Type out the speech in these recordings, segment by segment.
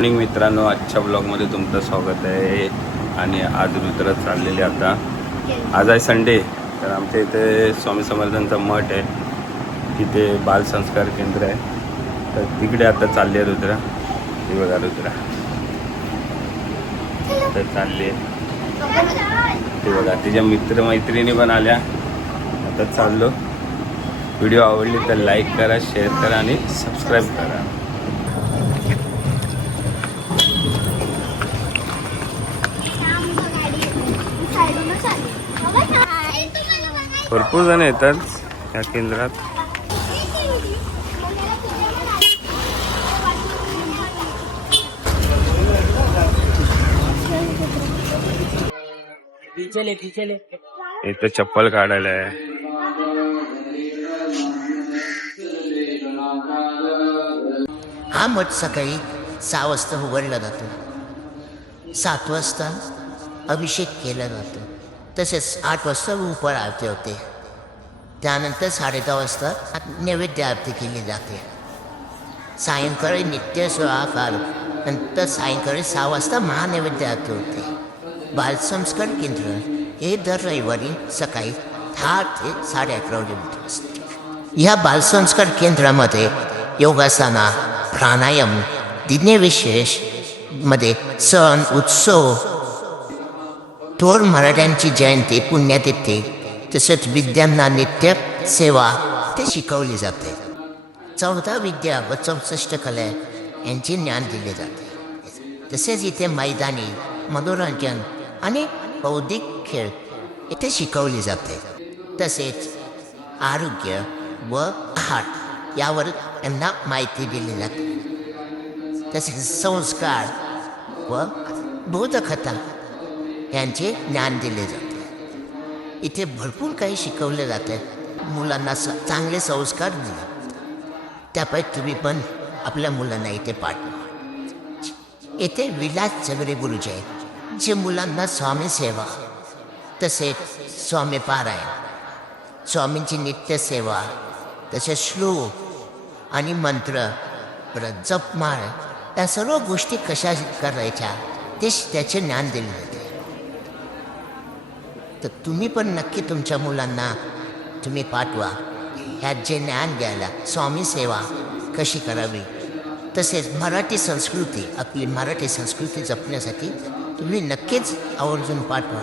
Morning मित्रांनो, आजच्या ब्लॉगमध्ये तुमचं स्वागत आहे. आणि आज रुद्र चाललेले आता. आज आहे संडे, तर आमच्या इथे स्वामी समर्थांचा मठ आहे, तिथे बालसंस्कार केंद्र आहे, तर तिकडे आता चालले रुद्र. हे बघा रुद्र तर चालले, ते बघा तिच्या मित्रमैत्रिणी पण आल्या. आता चाललो. व्हिडिओ आवडली तर लाईक करा, शेअर करा आणि सबस्क्राईब करा. भरपूर जण येतात या केंद्रात. इथं चप्पल काढायला आहे. हा मठ सकाळी 6 वाजता उघडला जातो. 7 वाजता अभिषेक केला जातो. तसेच 8 वाजता उपहार आरती होते. त्यानंतर 10:30 वाजता नैवेद्य आरती केली जाते. सायंकाळी नित्य सोळाकार, नंतर सायंकाळी 6 वाजता महानैवेद्य आरती होते. बालसंस्कार केंद्र हे दर रविवारी सकाळी 10 ते 11:30 वाजेपर्यंत असते. ह्या बालसंस्कार केंद्रामध्ये योगासना, प्राणायाम, दिनविशेष मध्ये सण उत्सव, थोर मराठ्यांची जयंती, पुण्यतिथी, तसेच विद्यांना नित्य सेवा ते शिकवली जाते. 14 विद्या व 64 कला यांचे ज्ञान दिले जाते. तसेच इथे मैदानी मनोरंजन आणि बौद्धिक खेळ इथे शिकवले जाते. तसेच आरोग्य व आहार यावर यांना माहिती दिली जाते. तसेच संस्कार व बोधकथा यांचे ज्ञान दिले जाते. इथे भरपूर काही शिकवले जाते. मुलांना चांगले संस्कार दिले. त्यापैकी तुम्ही पण आपल्या मुलांना इथे पाठवा. इथे विलास झगडे गुरुजी आहेत, जे मुलांना स्वामी सेवा, तसेच स्वामी पारायण, स्वामींची नित्य सेवा, तसेच श्लोक आणि मंत्र, परत जपमाळ, या सर्व गोष्टी कशा करायच्या ते त्याचे ज्ञान दिले जाते. तर तुम्ही पण नक्की तुमच्या मुलांना तुम्ही पाठवा ह्यात जे ज्ञान घ्यायला. स्वामी सेवा कशी करावी, तसेच मराठी संस्कृती, आपली मराठी संस्कृती जपण्यासाठी तुम्ही नक्कीच आवर्जून पाठवा.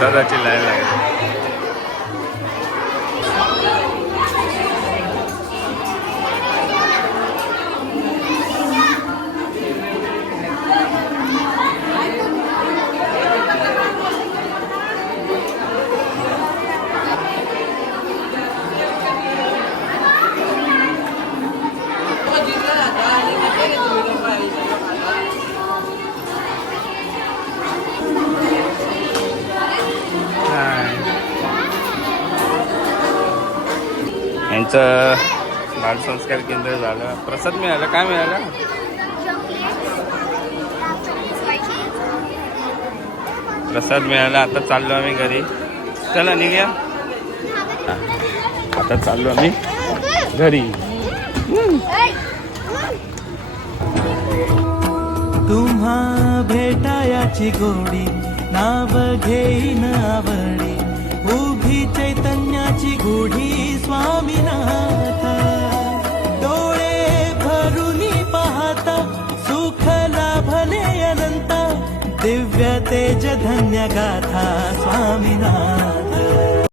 प्रसादाची लाईन लागली. यांचं बालसंस्कार केंद्र झालं. प्रसाद मिळाला. काय मिळालं? प्रसाद मिळाला. आता चाललो आम्ही घरी. चला निघूया. आता चाललो आम्ही घरी. तुम्हा भेटायाची गोडी नाव घेईन आवडी उभी चैतन्याची गुढी स्वामीनाथ डोळे भरूनी पाहता सुख लाभले अनंत दिव्य तेज धन्य गाथा स्वामीनाथ.